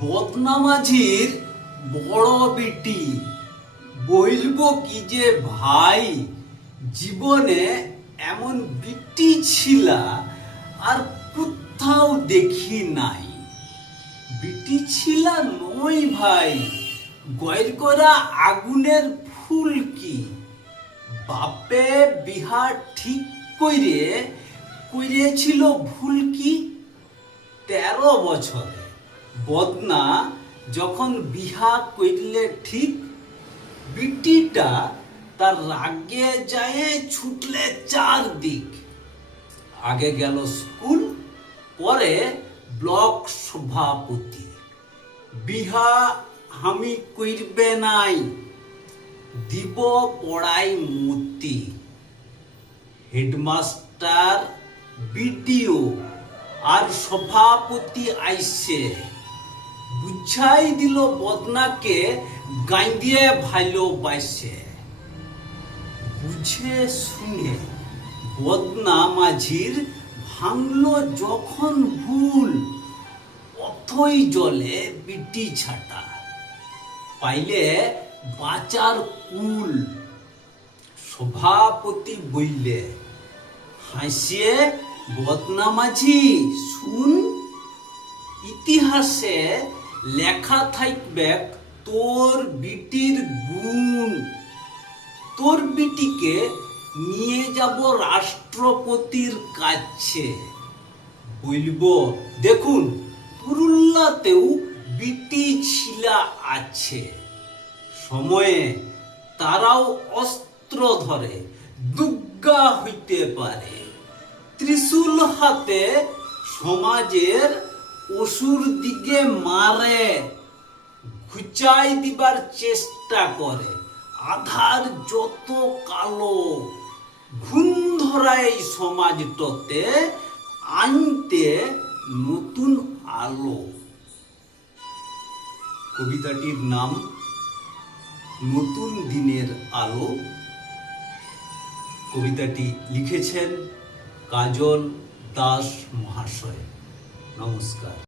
বদনামাঝির বড় বেটি বলবো কি যে ভাই, জীবনে এমন বিটি ছিলা আর কোথাও দেখি নাই। বিটি ছিলা নয় ভাই, গয়ের করা আগুনের ফুল কি। বাপে বিহা ঠিক কইরেছিল ভুল কি। 13 বছরে বদনা যখন বিহা কইরলে ঠিক, বিটিটা তার রাগে যায় ছুটলে চারদিক। আগে গেল স্কুল, পরে ব্লক সভাপতি। বিহা আমি কইরবে নাই, দিব পড়াই মূর্তি। হেডমাস্টার, বিডিও আর সভাপতি আইসে বুঝাই দিল বদনাকে গাইয়ে ভালোবাসে। বুঝে শুনে বদনা মাঝির ভাঙলো যখন ভুল, অথই জলে বিটি ছাটা পাইলে বাঁচার কুল। সভাপতি বললে হাসিয়ে, বদনা মাঝি শুন, ইতিহাসে লেখা থাকবে তোর বিটির গুণ। তোর বিটিকে নিয়ে যাব রাষ্ট্রপতির কাছে, বলবো দেখুন পুরুল্লাতেও বিটি ছিলা আছে। সময়ে তারাও অস্ত্র ধরে, দুর্গা হইতে পারে। ত্রিশূল হাতে সমাজের অসুর দিকে মারে, ঘুচাই দিবার চেষ্টা করে। আধার যত কালো, ঘুম ধরাই সমাজটাতে আনতে নতুন আলো। কবিতাটির নাম নতুন দিনের আলো। কবিতাটি লিখেছেন কাজল দাস মহাশয়। নমস্কার।